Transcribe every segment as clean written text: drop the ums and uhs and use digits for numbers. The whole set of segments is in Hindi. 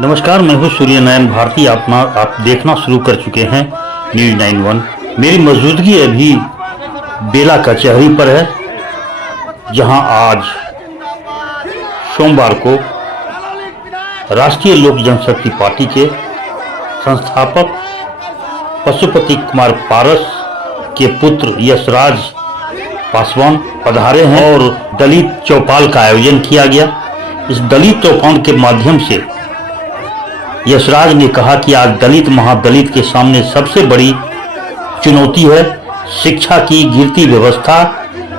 नमस्कार, मैं हूँ सूर्यनारायण भारती। आप देखना शुरू कर चुके हैं न्यूज 91। मेरी मौजूदगी अभी बेला कचहरी पर है, जहां आज सोमवार को राष्ट्रीय लोक जनशक्ति पार्टी के संस्थापक पशुपति कुमार पारस के पुत्र यशराज पासवान पधारे हैं और दलित चौपाल का आयोजन किया गया। इस दलित चौपाल के माध्यम से यशराज ने कहा कि आज दलित महादलित के सामने सबसे बड़ी चुनौती है शिक्षा की गिरती व्यवस्था।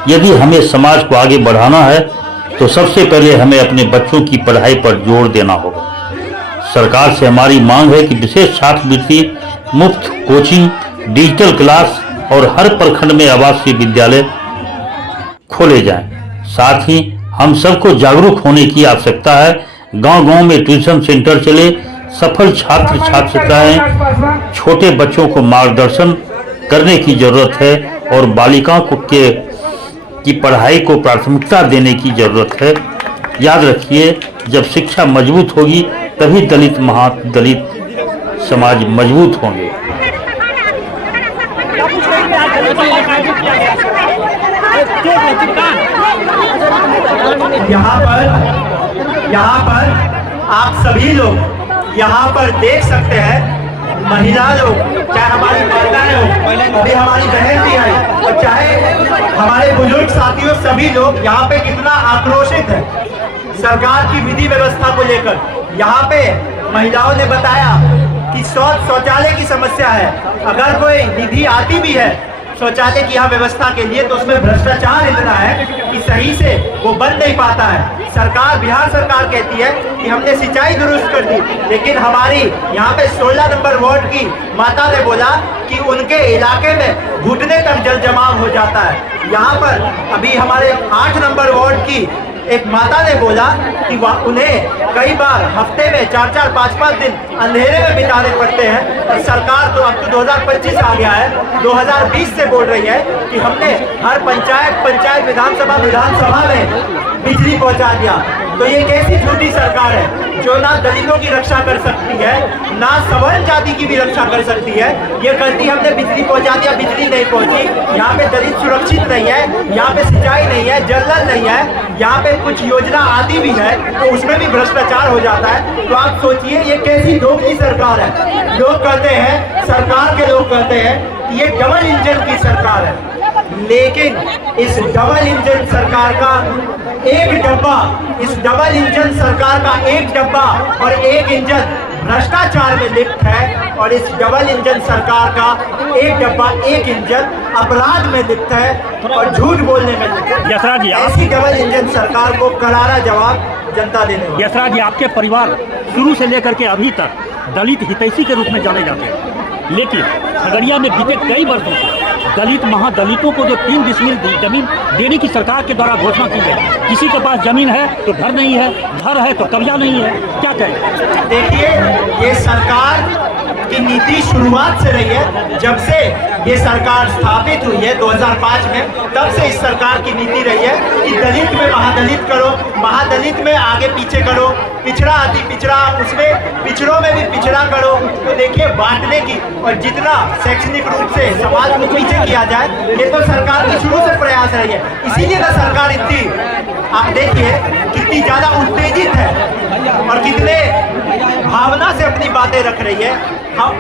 यदि हमें समाज को आगे बढ़ाना है तो सबसे पहले हमें अपने बच्चों की पढ़ाई पर जोर देना होगा। सरकार से हमारी मांग है कि विशेष छात्रवृत्ति, मुफ्त कोचिंग, डिजिटल क्लास और हर प्रखंड में आवासीय विद्यालय खोले जाएं। साथ ही हम सबको जागरूक होने की आवश्यकता है। गांव-गांव में ट्यूशन सेंटर चले, सफल छात्र छात्राएं छोटे बच्चों को मार्गदर्शन करने की जरूरत है और बालिकाओं को की पढ़ाई को प्राथमिकता देने की जरूरत है। याद रखिए, जब शिक्षा मजबूत होगी तभी दलित महादलित समाज मजबूत होंगे। यहाँ पर आप सभी लोग यहाँ पर देख सकते हैं, महिला लोग, चाहे हमारी माताएं हो, अभी हमारी बहन भी है, और चाहे हमारे बुजुर्ग साथियों, सभी लोग यहाँ पे कितना आक्रोशित है सरकार की विधि व्यवस्था को लेकर। यहाँ पे महिलाओं ने बताया कि शौचालय की समस्या है। अगर कोई निधि आती भी है शौचालय की यहाँ व्यवस्था के लिए तो उसमें भ्रष्टाचार इतना है कि सही से वो बन नहीं पाता है। बिहार सरकार कहती है कि हमने सिंचाई दुरुस्त कर दी, लेकिन हमारी यहाँ पे 16 नंबर वार्ड की माता ने बोला कि उनके इलाके में घुटने तक जल जमाव हो जाता है। यहाँ पर अभी हमारे 8 नंबर वार्ड की एक माता ने बोला कि उन्हें कई बार हफ्ते में 4-4, 5-5 दिन अंधेरे में बिताने पड़ते हैं। और सरकार तो अब तो 2025 आ गया है, 2020 से बोल रही है कि हमने हर पंचायत विधानसभा में बिजली पहुंचा दिया। तो ये कैसी झूठी सरकार है जो ना दलितों की रक्षा कर सकती है, ना सवर्ण जाति की भी रक्षा कर सकती है। ये करती हमने बिजली पहुंचा दिया, बिजली नहीं पहुंची। यहाँ पे दलित सुरक्षित नहीं है, यहाँ पे सिंचाई नहीं है, जल नल नहीं है। यहाँ पे कुछ योजना आती भी है तो उसमें भी भ्रष्टाचार हो जाता है। तो आप सोचिए ये कैसी धोखी सरकार है। लोग कहते हैं, सरकार के लोग कहते हैं कि ये डबल इंजन की सरकार है, लेकिन इस डबल इंजन सरकार का एक डब्बा और एक इंजन भ्रष्टाचार में लिप्त है, और इस डबल इंजन सरकार का एक डब्बा एक इंजन अपराध में लिप्त है और झूठ बोलने में लिप्त है। यशराज जी, ऐसी डबल इंजन सरकार को करारा जवाब जनता देने वाली। यशराज जी, आपके परिवार शुरू से लेकर के अभी तक दलित हितैषी के रूप में जाने जाते हैं, लेकिन खगड़िया में बीते कई वर्षों से दलित महादलितों को जो 3 डिसमिल जमीन देने की सरकार के द्वारा घोषणा की है, किसी के पास जमीन है तो घर नहीं है, घर है तो कब्जा नहीं है, क्या करें? देखिए, ये सरकार की नीति शुरुआत से रही है। जब से ये सरकार स्थापित हुई है 2005 में, तब से इस सरकार की नीति रही है कि दलित में महादलित करो, महादलित में आगे पीछे करो, पिछड़ा अति पिछड़ा, उसमें पिछड़ों में भी पिछड़ा करो। तो देखिए, बांटने की और जितना शैक्षणिक रूप से समाज को पीछे किया जाए, ये तो सरकार की शुरू से प्रयास रही है। इसीलिए ना सरकार इतनी, आप देखिए कितनी ज्यादा उत्तेजित है और कितने भावना से अपनी बातें रख रही है। हम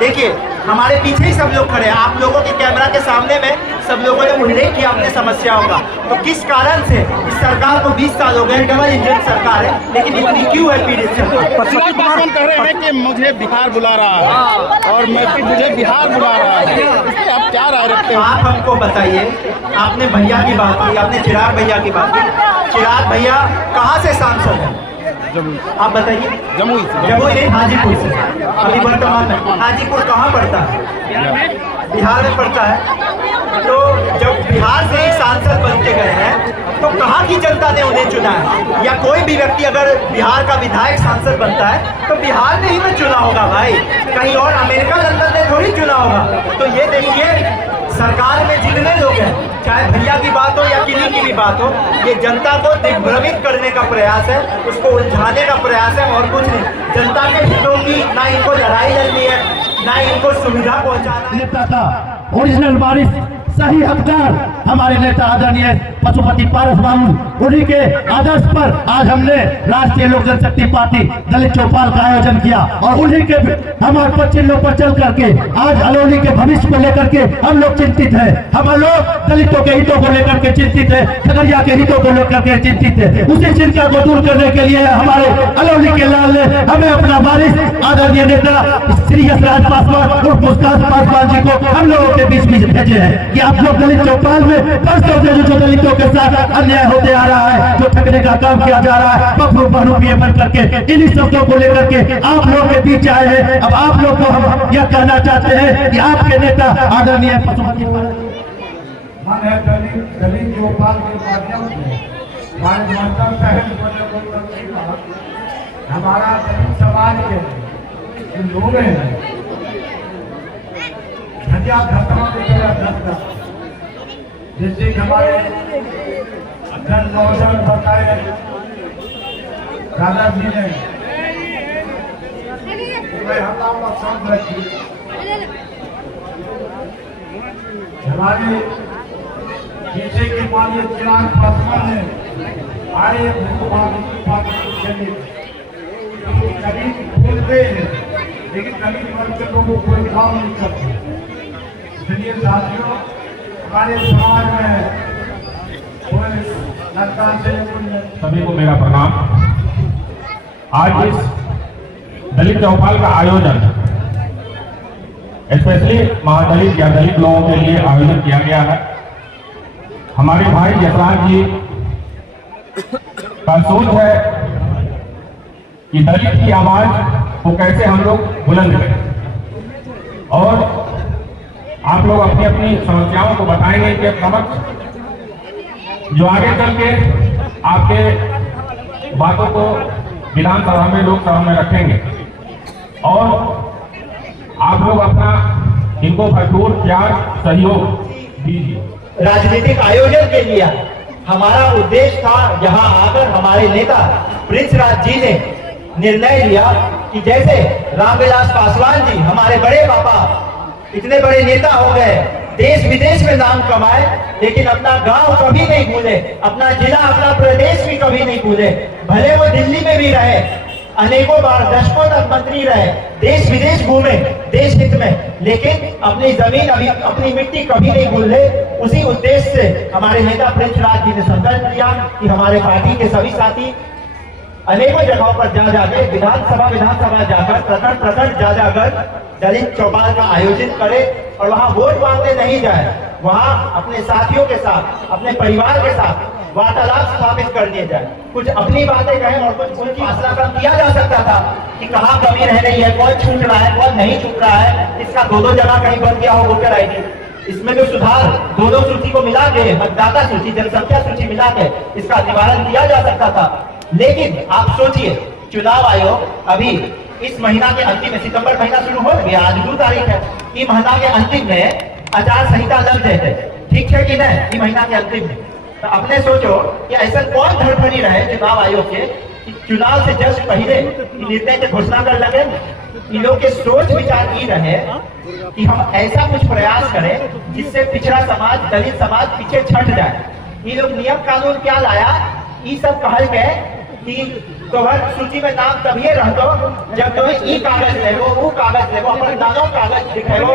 देखिए, हमारे पीछे ही सब लोग खड़े हैं, आप लोगों के कैमरा के सामने में सब लोगों ने उल्लेख किया अपने समस्याओं का। तो किस कारण से इस सरकार को 20 साल हो गए, डबल इंजन सरकार है, लेकिन इतनी क्यों है पीड़ित सरकार? पशुपति पासवान कह रहे हैं कि मुझे बिहार बुला रहा है और मुझे बिहार बुला रहा है, इस पर आप क्या राय रखते हैं? आप हमको बताइए, आपने भैया की बात की, आपने चिराग भैया की बात की। चिराग भैया कहाँ से सांसद है? आप बताइए। जमुई नहीं, हाजीपुर से। अभी वर्तमान में हाजीपुर कहाँ पड़ता है? बिहार में पड़ता है। तो जब बिहार से ही सांसद बन के गए हैं तो कहाँ की जनता ने उन्हें चुना है? या कोई भी व्यक्ति अगर बिहार का विधायक सांसद बनता है तो बिहार ने ही तो चुना होगा भाई, कहीं और अमेरिका लंदन ने थोड़ी चुना होगा। तो ये देखिए, सरकार में जितने लोग हैं, चाहे भैया की बात हो या किन्हीं की भी बात हो, ये जनता को दिग्भ्रमित करने का प्रयास है, उसको उलझाने का प्रयास है और कुछ नहीं। ना इनको लड़ाई लड़नी है, ना इनको सुविधा पहुंचाना है। नेता था ओरिजिनल वारिस सही हकदार हमारे नेता आदरणीय पशुपति पारस बाबू, उन्हीं के आदर्श पर आज हमने राष्ट्रीय लोक जनशक्ति पार्टी दलित चौपाल का आयोजन किया और उन्हीं के हमारे पचिन्हों पर चल करके आज अलौली के भविष्य को लेकर के हम लोग चिंतित हैं। हम लोग दलितों के हितों को लेकर के चिंतित है, खगड़िया के हितों को लेकर के चिंतित है। उसी चिंता को दूर करने के लिए हमारे अलौली के लाल ने हमें अपना वारिस आदरणीय नेता श्री यशराज पासवान और मुस्ताद पासवान जी को हम लोगों के बीच में भेजे हैं कि आप लोग दलित चौपाल में परसों से जो दलितों के साथ अन्याय होते आ रहा है, जो ठगने का काम किया जा रहा है, बहरूपीय बन करके इन्हीं शब्दों को लेकर के आप लोग के बीच आए हैं। अब आप लोग को हम यह कहना चाहते हैं कि आपके नेता आदरणीय पशुपति दलित चौपाल के माध्यम से हमारा दलित समाज के जो लोग हैं झंझा धरता की तरह जैसे हमारे नौजवान बताए दादाजी ने हमारे जैसे कि माननीय चिराग पासवान ने आए कभी बोलते हैं लेकिन कभी वर्ग के लोगों को कोई काम नहीं करते। इसलिए साथियों हमारे समाज में सभी को मेरा प्रणाम। आज इस दलित चौपाल का आयोजन स्पेशली महादलित या दलित लोगों के लिए आयोजन किया गया है। हमारे भाई यशराज जी का सोच है कि दलित की आवाज को कैसे हम लोग बुलंद करें और आप लोग अपनी अपनी समस्याओं को बताएंगे कि समक्ष जो आगे चल के आपके बातों को विधानसभा में लोकसभा में रखेंगे और आप लोग अपना इनको भरपूर प्यार सहयोग दीजिए। राजनीतिक आयोजन के लिए हमारा उद्देश्य था, यहाँ आकर हमारे नेता प्रिंस राज जी ने निर्णय लिया कि जैसे रामविलास पासवान जी हमारे बड़े पापा इतने बड़े नेता हो गए, देश विदेश में नाम कमाए, लेकिन अपना गांव कभी नहीं भूले, अपना जिला अपना प्रदेश भी कभी नहीं भूले। भले वो दिल्ली में भी रहे, अनेकों बार दशकों तक मंत्री रहे, देश विदेश घूमे देश हित में, लेकिन अपनी जमीन अपनी मिट्टी कभी नहीं भूले। उसी उद्देश्य से हमारे नेता प्रिंस राज जी ने संकल्प लिया कि हमारे पार्टी के सभी साथी अनेकों जगहों पर जाकर विधानसभा जाकर प्रखंड जाकर दलित चौपाल का आयोजन करे और वहां वोट मांगने नहीं जाए, वहां अपने साथियों के साथ अपने परिवार के साथ वार्तालाप स्थापित करने जाए, कुछ अपनी बातें कहें और कुछ उनकी फैसला किया जा सकता था कि कहाँ कमी रह रही है, कौन छूट रहा है, कौन नहीं छूट रहा है, इसका दो जगह कहीं बन गया हो वोटर आईडी, इसमें जो सुधार दोनों सूची को मिला के मतदाता सूची जनसंख्या सूची मिला के इसका निवारण किया जा सकता था। लेकिन आप सोचिए, चुनाव आयोग अभी इस महीना के अंतिम में, सितंबर महीना शुरू हो गया, आज 2 तारीख है, इस महीना के अंतिम में आचार संहिता लग जाते, ठीक है कि नहीं, इस महीना के अंतिम में। तो अपने सोचो कि ऐसा कौन धड़फड़ी रहे चुनाव आयोग के कि चुनाव से जस्ट पहले निर्णय की घोषणा कर लगे। इन लोग के सोच विचार ये रहे कि हम ऐसा कुछ प्रयास करें जिससे पिछड़ा समाज दलित समाज पीछे छट जाए। ये लोग नियम कानून क्या लाया, ये सब कहल गए कि तोहर सूची में नाम तभी रह दो जब तुम्हें ई कागज ले लो, वो कागज ले लो, अपना नामों कागज दिखेलो।